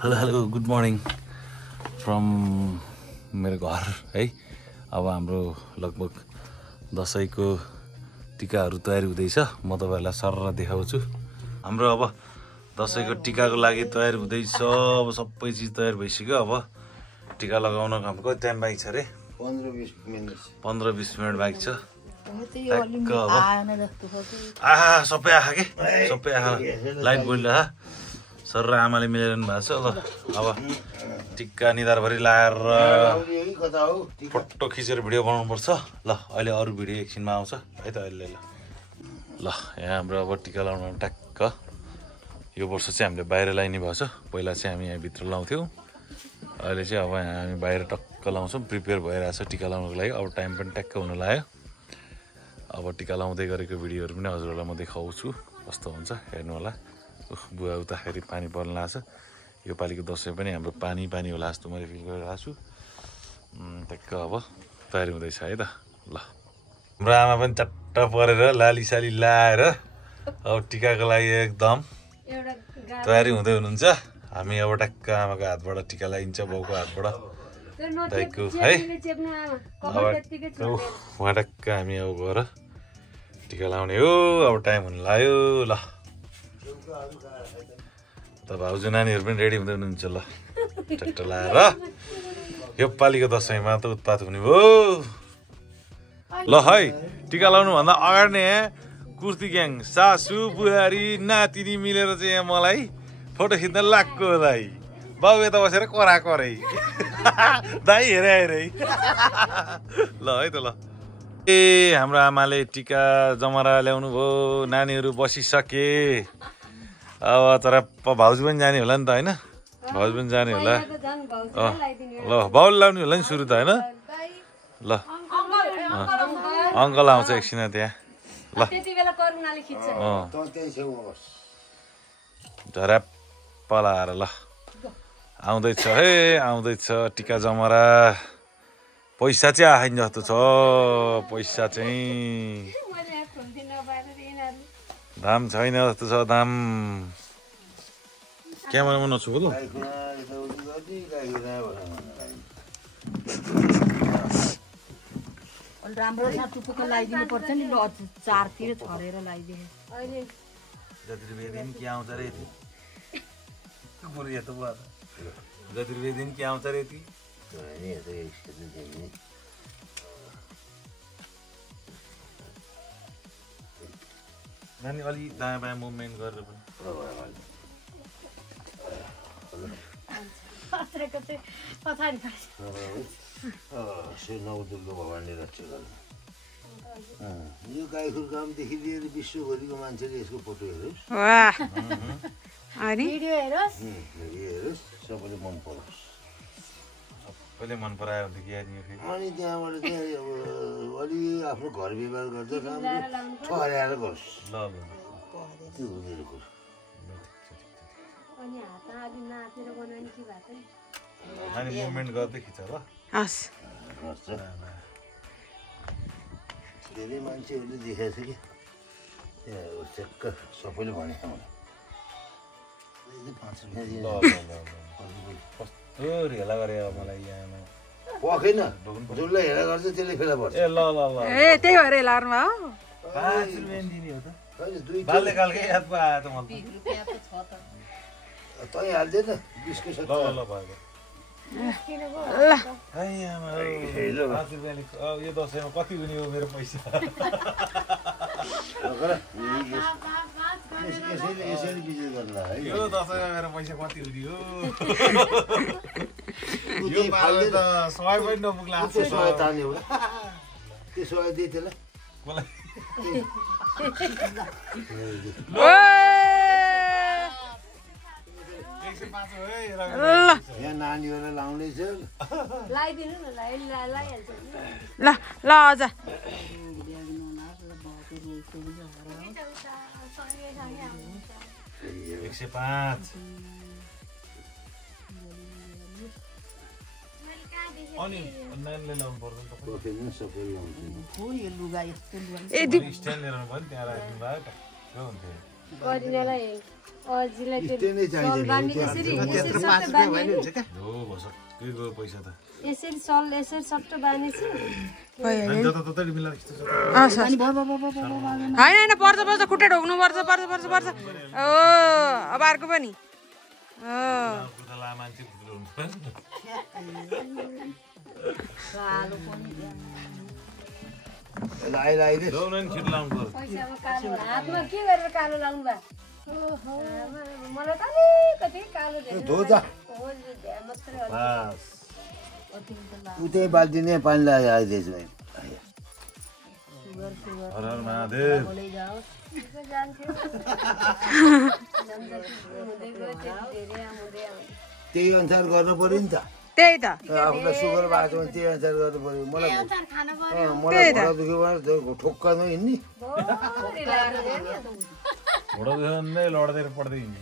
Hello good morning from मेरो घर है। अब हाम्रो लगभग दसैँको टिकाहरू तयारी हुँदैछ। म तपाईँहरूलाई सरर देखाउँछु। हाम्रो अब दसैँको टिकाको लागि तयारी हुँदैछ। अब सबै चिज तयार भइसक्यो। अब टिका लगाउन हाम्रो कति टाइम बाँकी छ अरे? 15-20 मिनट बाँकी छ। आहा सबै आहा के सबै आहा लाइट बोलिरह सर र आमाले मिलाइरहनु भएको छ। ल अब टिक्का निधारभरि लाएर फोटो खिचेर भिडियो बनाउनुपर्छ। ल अहिले अरू भिडियो एकछिनमा आउँछ है त। अहिले ल यहाँ हाम्रो अब टिका लाउनु ट्याक्क यो वर्ष चाहिँ हामीले बाहिर लाइने भएको छ। पहिला चाहिँ हामी यहाँभित्र लाउँथ्यौँ। अहिले चाहिँ अब यहाँ हामी बाहिर टक्क लाउँछौँ। प्रिपेयर भइरहेछ टिका लाउनुको लागि। अब टाइम पनि ट्याक्क हुन लाग्यो। अब टिका लाउँदै गरेको भिडियोहरू पनि हजुरहरूलाई म देखाउँछु कस्तो हुन्छ हेर्नु होला। बुवा उताखेरि पानी पर्न लाग्छ। यो पालिको दसैँ पनि हाम्रो पानी होला जस्तो मैले फिल गरिरहेको छु। ट्याक्क अब तयारी हुँदैछ है त। ल हाम्रो आमा पनि चट्ट परेर लाली साली लाएर अब टिकाको लागि एकदम तयारी हुँदै हुनुहुन्छ। हामी अब ट्याक्क आमाको हातबाट टिका लगाइन्छ, बाउको हातबाट दाइको है। उहाँ ट्याक्क हामी अब गएर टिका लाउने हो। अब टाइम हुन लाग्यो। ल त भाउजू नानीहरू पनि रेडी हुँदै हुनुहुन्छ। ल ट्याक्ट लाएर यो पालिको दसैँमा त उत्पात हुने भयो। ल है टिका लाउनुभन्दा अगाडि नै कुर्ती ग्याङ सासू बुहारी नातिनी मिलेर चाहिँ यहाँ मलाई फोटो खिच्न लाग्को दाइ। बाउ यता बसेर कराकरै दाइ हेरे हेरे ल है त। ल ए हाम्रो आमाले टिका जमरा ल्याउनु भयो। नानीहरू बसिसके। अब तर भाउजू पनि जाने होला नि त होइन? भाउजू पनि जाने होला। ल बाउले लाउने होला नि सुरु त होइन? ल अङ्कल आउँछ एकछिन त्यहाँ। ल झराप्प लाएर ल आउँदैछ है आउँदैछ टिका जमरा। पैसा चाहिँ आएन जस्तो छ। पैसा चाहिँ दाम छैन जस्तो छ। दाम क्यामेरामा नछुको ल। राम्रो टुप्पोको लगाइदिनु पर्छ नि। ल चारतिर छरेर लगाइदिनु। जति रुपियाँ दिन के आउँछ रे यति जति रुपियाँ दिन के आउँछ रे यति। नानी अलि दायाँ बायाँ मुभमेन्ट गरेर पनि यो गाईखुर कामदेखि लिएर विश्वभरिको मान्छेले यसको फोटो हेरोस्, हेरोस्, सबैले मन परोस्। सबैले मन परायो भनेदेखि अनि त्यहाँबाट चाहिँ अब अलि आफ्नो घर व्यवहार गर्दा राम्रो ठहराएर गर्छ। ल ल त्यो हो मेरो कुरो। नानी मुभमेन्ट गर्दै खिच ल। हस् धेरै मान्छेहरूले देखाएको छ कि त्यहाँ चेक्क सबैले भनेको मलाई 5 रुपियाँ दिनु। कस्तो हेला गरे मलाई यहाँ पखेन जसलाई हेला गर्छ त्यसले फेला पर्छ। ए ल ल ल ए त्यही भएर लारमा हो। 5 रुपियाँ दिने हो त। दुई बाल्यकालकै याद पो आयो त मलाई। तै हाल्दैन 20 को 70। ल ल भयो। ल 5 रुपियाँ यो दसैँमा कति हुने हो मेरो पैसा? यसरी बिक्री गर्ला है। यो दसैँमा मेरो पैसा कति हुने हो? यो पाले त 100 पनि नपुग्ला। 100 तान्यो होला। त्यो 100 दे त्यसलाई। मलाई यहाँ नानीहरूलाई लाउँदैछ। लगाइदिनु न ल ल अझ 105 अनि नानीले लाउनु पर्दैन त। सबै लाउँछ। यो लुगा यस्तो लुगा स्ट्यान्ड लिएर पनि त्यहाँ राख्नु भयो त। के हुन्थ्यो गरिनालाई अजिलाई स्ट्यान्ड नै चाहिँदैन बानी यसरी यसरी सट्ट बानी हो भसक्कै गयो पैसा त यसरी सल यसरी सट्ट बानी छ अनि जताततै मिलाएर खिच्छ होइन होइन पर्छ खुट्टा ढोक्नु पर्छ ओ अब अर्को पनि मान्छे छिटो लाउनु पर्छ पैसामा कालो हातमा के गरेर कालो लाउनु बा मलाई त अलिकति कालो धो त उतै बाल्टी नै पानी लगाएर आइदिएछु हर हर महादेव त्यही अनुसार गर्नु पर्यो नि त त्यही त आफूलाई सुगर भएको छ भने त्यही अनुसार गर्नु पर्यो मलाई घुँडा दुख्यो भने ठोक्क नहिँड्ने घोडा दुख्दै लड्दै पढ्दै हिँड्ने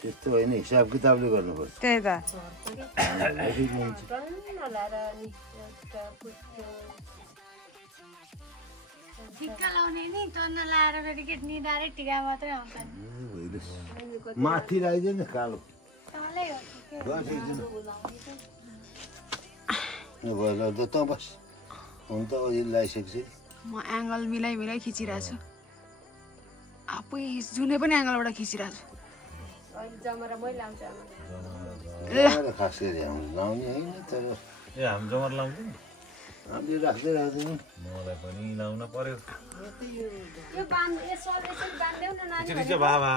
त्यस्तो होइन हिसाब किताबले गर्नुपर्छ त्यही त टिका लाउने नि टन्न लाएर फेरि केट्नी डाइरेक्ट टिका मात्रै आउँछ माथि लगाइदियो नि कालो त बस हुन त अझै लगाइसकेपछि म एङ्गल मिलाइ खिचिरहेको छु आफै जुनै पनि एङ्गलबाट खिचिरहेको छु जमरा मै लाउँछ खास गरी हामी लाउने होइन तर ए हामी जमर लाउँछ हामीले राख्दै राख्दैन मलाई पनि लाउन पर्यो यो बान्द यो सल यसरी बान्देऊ न नानी बाबा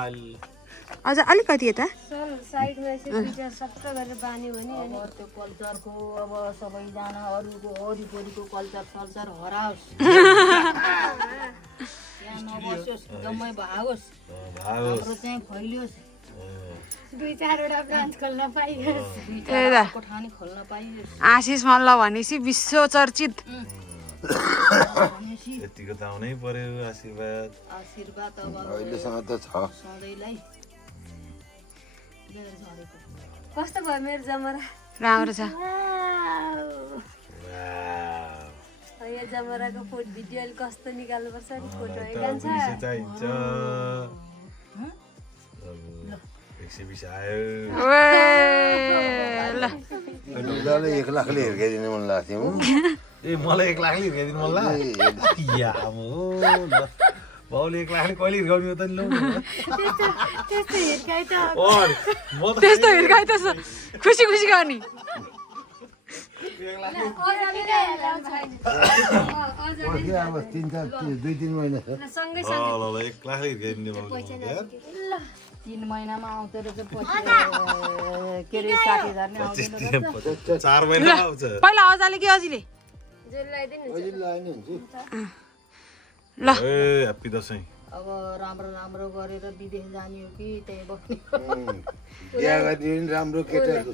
अझ अलिकति यता सल साइडमा यसरी दुईटा सट्ट गरेर बान्यो भने अनि त्यो कल्चरको अब सबैजना अरूको वरिपरिको कल्चर हराओस् यहाँ नबसोस् जम्मै भागोस् हाम्रो चाहिँ फैलियोस् दुई चारवटा ब्रान्च खोल्न पाइयोस् ठानी खोल्न पाइयोस् आशिष मल्ल भनेपछि विश्व चर्चित यतिको त आउनै पर्यो आशीर्वाद अब अहिलेसम्म त छ सधैँलाई कस्तो भयो मेरो जमरा राम्रो छ यो जमराको फोटो भिडियो कस्तो निकाल्नुपर्छ नि फोटो जान्छ चाहिन्छ 120 आयो ढुङ्गाले 1 लाखले हिर्काइदिनु मन लाग्थ्यो ए मलाई 1 लाखले हिर्काइदिनु मन लाग्यो बाउले 1 लाखले कहिले हिर्काउने हो त नि त्यस्तो हिर्काइ त खुसी गर्ने अब 2-3 महिना छ 1 लाखले हिर्काइदिनु 3 महिनामा आउँथ्यो रहेछ के अरे 60,000 नै आउँदैन 4 महिना आउँछ पहिला अजाले कि अजिले ल ए ह्याप्पी दशैं अब राम्रो गरेर विदेश जाने हो कि त्यही बस्ने बिहा गरिदियो नि राम्रो केटाको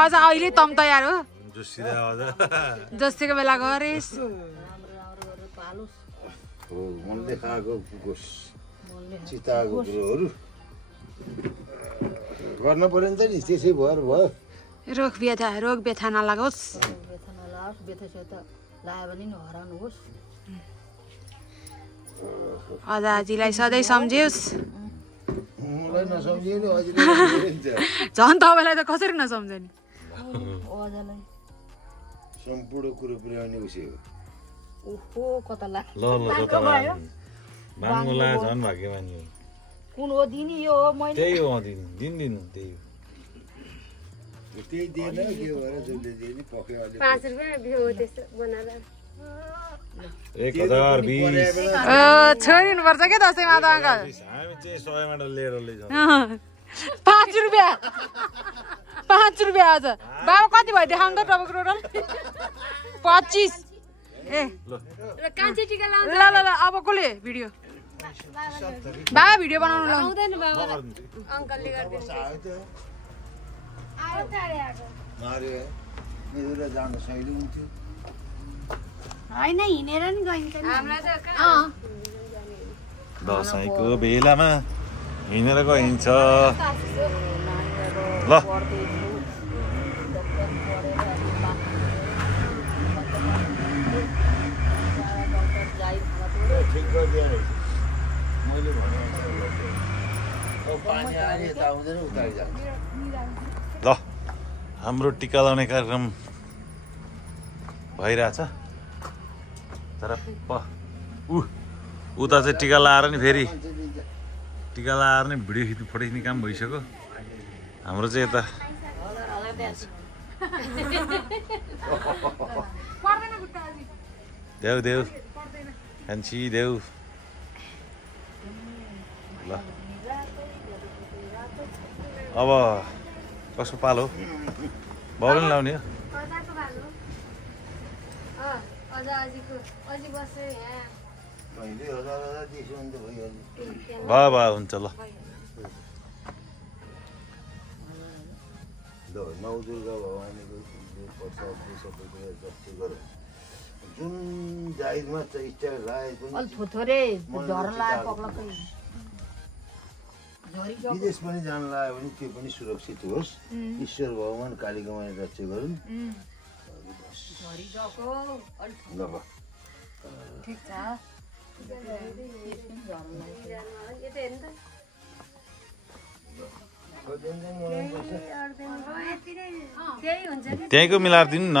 अझ अहिले तम तयार हो जोसिरा अझ जस्तैको बेला गरेस् राम्रो गरेर पालोस् हो मनले खाएको चिताएको कुरोहरू गर्न पर्यो नि त नि त्यसै भयो रोग व्यथा नलागोस् व्यथा नलाओस् व्यथा लायो भने नि हराउनु होस् अजाजीलाई सधैँ सम्झियोस् मलाई नसम्झियो नि अझै झन् तपाईँलाई त कसरी नसम्झ्यो नि अझलाई सम्पूर्ण कुरो पुर्याउने उसै हो ओहो कता ला ल मान्नुला झन् भाग्यमानी हो कुन हो दिनी यो हो मैले त्यही हो दिनु त्यही हो त्यही दिएन के भएर जसले दिए नि पक्कै अलि 5 रुपैयाँ बिहो त्यस्तो बनाएर 1020 छोडिनु पर्छ क्या दसैँमा त अङ्कल हामी चाहिँ 100 मा लिएर लैजाउँ 5 रुपियाँ 5 रुपियाँ अझ बाबा कति भयो देखाउनु त तपाईँको टोटल 25 ए र कान्छी टिका लाउँछ ल अब कसले भिडियो बाबा भिडियो बनाउनु ल आउँदैन बाबा अङ्कलले गर्दिन्छ आयो त आएको मारे मेरो जानु सहिलो हुन्थ्यो हैन हिनेर नि गइन्छ नि हामीलाई त दसैँको बेलामा हिँडेर गइन्छ ल ठिक गरिदिए मैले भने पानी यता आउँदैन उता जान्छ ल हाम्रो टिका लाउने कार्यक्रम भइरहेछ तर उता चाहिँ टिका लाएर नि फेरि टिका लाएर नै भिडियो खिच्नु फोटो खिच्ने काम भइसक्यो हाम्रो चाहिँ यता देऊ देऊ कान्छी देऊ ल अब कसको पालो बाउले नि लाउने हो भा हुन्छ ल नौ दुर्गा भवानीको प्रसाद सबैको जस्तो गरौँ जुन जाहिरमा स्टाइल राखेको विदेश पनि जान लाग्यो भने त्यो पनि सुरक्षित होस् ईश्वर भगवान कालीको माया रक्षा गरून् त्यहीँको मिलाएर दिनु न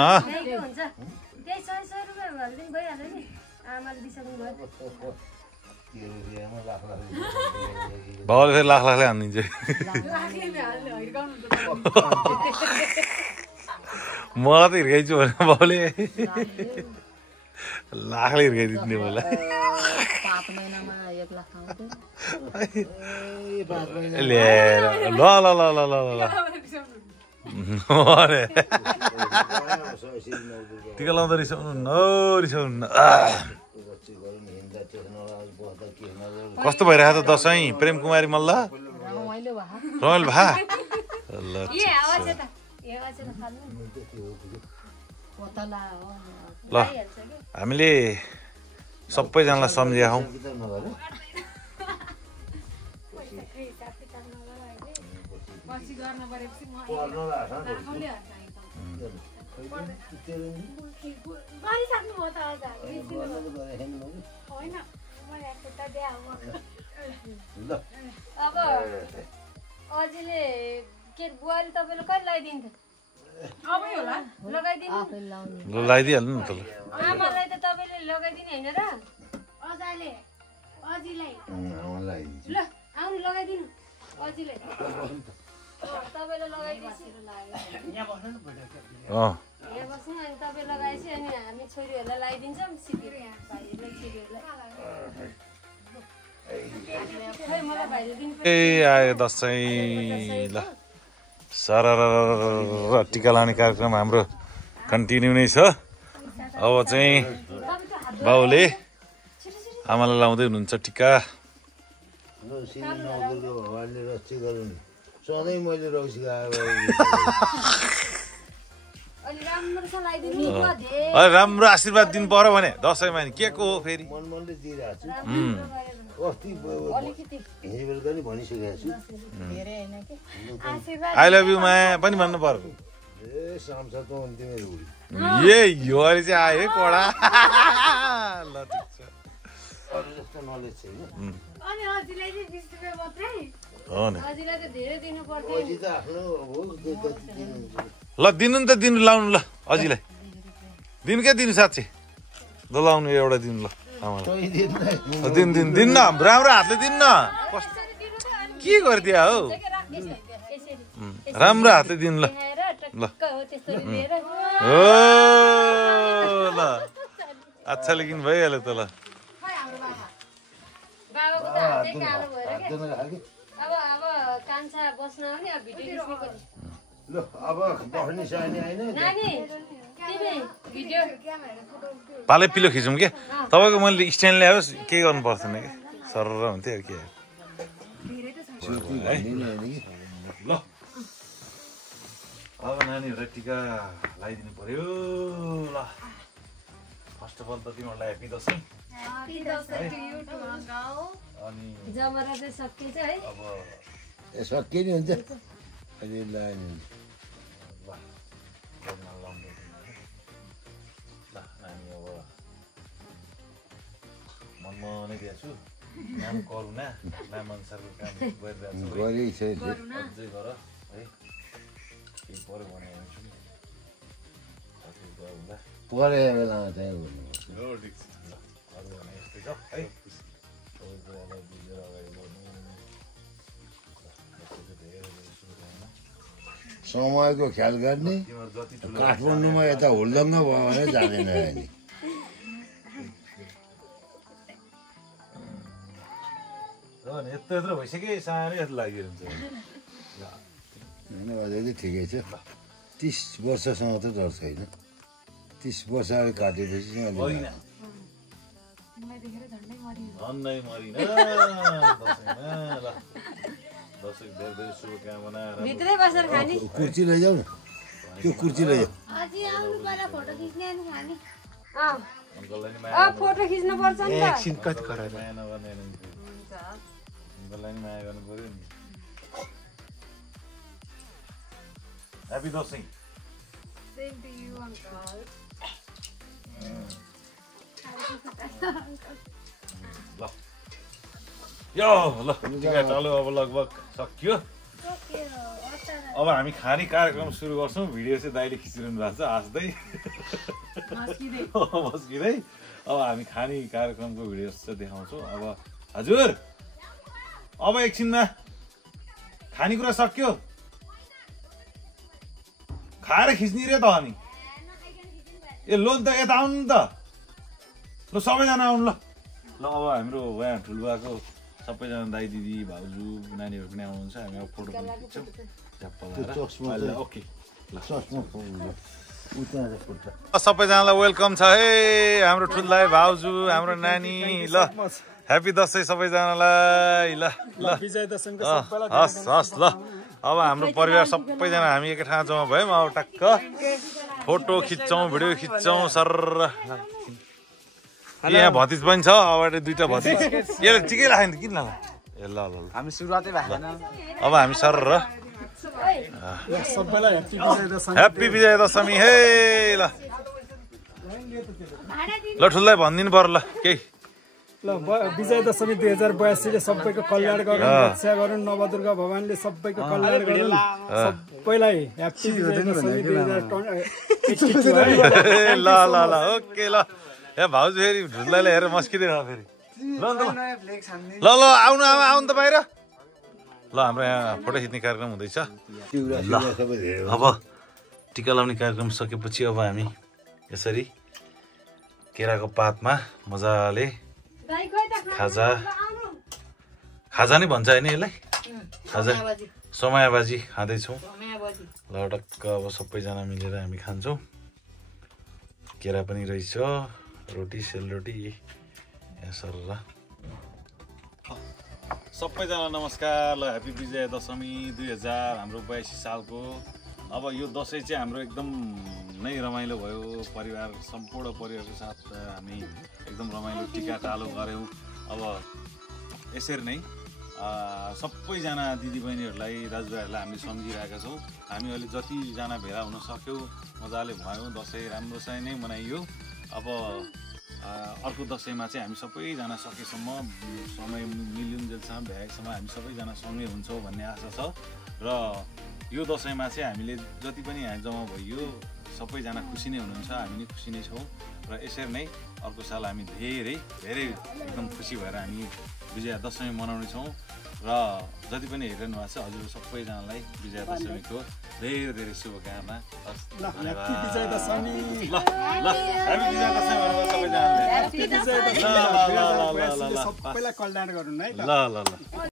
बाउले फेरि लाख लाखले हानिदिन्छ मलाई त हिर्काइछु भने बाउले लाखले हिर्काइदिने मलाई ल्याएर ल ल ल ल ल ल टिका लाउँदा रिसाउनु न रिसाउनु न कस्तो भइरहेको त दसैँ प्रेम कुमारी मल्ल रमाइलो भा ल ल हामीले सबैजनालाई सम्झिया हौ अब अझैले के बुहारी तपाईँले कहिले लगाइदिन्छ लगाइदिइहाल्नु नि त ल आमालाई त तपाईँले लगाइदिने होइन र ल आउनु लगाइदिनु अझैले तपाईँले लगाइदिएपछि यहाँ बस्नु अनि तपाईँ लगाएपछि अनि हामी छोरीहरूलाई लगाइदिन्छौँ ए आयो दसैँ ल सारा टिका लाउने कार्यक्रम हाम्रो कन्टिन्यू नै छ अब चाहिँ बाउले आमालाई लाउँदै हुनुहुन्छ टिका भगवानले रक्षा गरून् सधैँ मैले रक्सी राम्रो आशीर्वाद दिनु पर्यो भने दसैँमा नि के को हो फेरि मनले दिइरहेको छु अस्ति हिजो बेलुका नि भनिसकेको छु आई लभ यु माया पनि भन्नु पर्यो ए सांसदमा हुन्थ्यो मेरो बुढी ए यो अहिले चाहिँ आयो है कडा ल ठिक छ अरू जस्तो नलेज छैन हो नि अझै त आफ्नो हो जति दिनुहुन्छ ल दिनु नि त दिनु लाउनु ल अझैलाई दिनु क्या दिनु साँच्चै ल लाउनु एउटा दिनु ल दिनु न राम्रो हातले दिनु न के गरिदिया हौ राम्रो हातले दिनु ल ल हो ल अच्छा लेकिन भइहाल्यो त ल ल अब बस्ने सानी होइन पालै पिलो खिचौँ क्या तपाईँको मैले स्ट्यान्ड ल्याओस् केही गर्नु पर्दैन क्या सर हुन्थ्यो के ल अब नानीहरूलाई टिका लगाइदिनु पर्यो ल फर्स्ट अफ अल त तिमीहरूलाई ह्याप्पी दसैँ अनि जमरा चाहिँ सकिन्छ है अब सकिए नि हुन्छ अहिले लाने नानी अब मनमा नै दिएको छु नाम करुणा नाम अनुसारको काम गरिरहेको छु गरी छैन अझै गर है केही पऱ्यो भने भन्छु नि परे बेलामा चाहिँ गर्नुपर्छ ठिक छ ल अरू भने यस्तै छ है तपाईँको अब बुझेर अगाडि बढ्नु समयको ख्याल गर्ने तिमीहरू जति ठुलो काठमाडौँमा यता हुल्दङ्ग भयो भने जाँदैन नि यत्रो यत्रो भइसक्यो सानो जस्तो लागिरहन्छ होइन अझै ठिकै छ 30 वर्षसम्म त डर छैन 30 वर्ष अगाडि काटेपछि चाहिँ अलि होइन झन्डै मरिन दसैँमा ल दसैँ धेरै धेरै शुभकामना भित्रै बसेर खाने कुर्ची लैजाऊ न त्यो कुर्ची लैजाऊ अझै आउनु पर्यो फोटो खिच्ने अनि खाने अङ्कललाई नि फोटो खिच्नु पर्छ नि त माया नगर्ने अङ्कललाई नि माया गर्नु पऱ्यो नि ह्याप्पी दसैँ ल यो ल टिका चालु अब लगभग सकियो अब हामी खाने कार्यक्रम सुरु गर्छौँ भिडियो चाहिँ दाइले खिचिरहनु भएको छ हाँस्दै मस्किँदै अब हामी खाने कार्यक्रमको भिडियो चाहिँ देखाउँछौँ अब हजुर अब एकछिनमा खानेकुरा सक्यो खाएर खिच्ने रे त अनि ए लोन त यता आउनु नि त ल सबैजना आउनु ल ल अब हाम्रो उहाँ ठुलबाको सबैजना दाइ दिदी भाउजू नानीहरू पनि आउनुहुन्छ हामी अब फोटो पनि खिच्छौँ ओके सबैजनालाई वेलकम छ है हाम्रो ठुल्दाइ भाउजू हाम्रो नानी ल ह्याप्पी दसैँ सबैजनालाई ल ल हस् हस् ल अब हाम्रो परिवार सबैजना हामी एकै ठाउँ जम्मा भयौँ अब टक्क फोटो खिच्छौँ भिडियो खिच्छौँ सर यहाँ भतिज पनि छ अगाडि दुईटा भतिज यसले टिकै राखेन किन ल ए ल ल हामी सुरुवातै भएन अब हामी सर र ह्याप्पी विजय दशमी हे ल ल ठुल्दै भनिदिनु पर्यो ल केही ल विजय दशमी 2082 ले सबैको कल्याण गरून् रक्षा गरून् नवदुर्गा भगवानले सबैको कल्याण गरून् सबैलाई ह्याप्पी विजय दशमी 2082 ल ल ल ओके ल ए भाउजू फेरि ढुल्दाइले हेरेर मस्किँदैन फेरि ल ल ल आउनु आउनु त बाहिर ल हाम्रो यहाँ फोटो खिच्ने कार्यक्रम हुँदैछ ल अब टिका लाउने कार्यक्रम सकेपछि अब हामी यसरी केराको पातमा मजाले खाजा खाजा नै भन्छ होइन यसलाई खाजा समयबाजी खाँदैछौँ ल टक्क अब सबैजना मिलेर हामी खान्छौँ केरा पनि रहेछ रोटी सेलरोटी यहाँ सर सबैजना नमस्कार ल ह्याप्पी विजय दशमी 2000 हाम्रो 82 सालको अब यो दसैँ चाहिँ हाम्रो एकदम नै रमाइलो भयो परिवार सम्पूर्ण परिवारको साथ हामी एकदम रमाइलो टिका टालो गऱ्यौँ अब यसरी नै सबैजना दिदीबहिनीहरूलाई दाजुभाइहरूलाई हामीले सम्झिरहेका छौँ हामी अहिले जतिजना भेला हुन सक्यौँ मजाले भयौँ दसैँ राम्रोसँग नै मनाइयो अब अर्को दसैँमा चाहिँ हामी सबैजना सकेसम्म समय मिलिन्जेलसम्म भ्याएसम्म हामी सबैजना सँगै हुन्छौँ भन्ने आशा छ र यो दसैँमा चाहिँ हामीले जति पनि हामी जम्मा भइयो सबैजना खुसी नै हुनुहुन्छ हामी नै खुसी नै छौँ र यसरी नै अर्को साल हामी धेरै धेरै एकदम खुसी भएर हामी विजया दशमी मनाउनेछौँ र जति पनि हेरिरहनु भएको छ हजुर सबैजनालाई विजया दशमीको धेरै धेरै शुभकामना ल ह्याप्पी विजय दशमी ल ल ह्याप्पी विजय दशमी भन्नु सबैजनाले ह्याप्पी विजय दशमी 2082 सबैलाई कल्याण गरून् है ल ल ल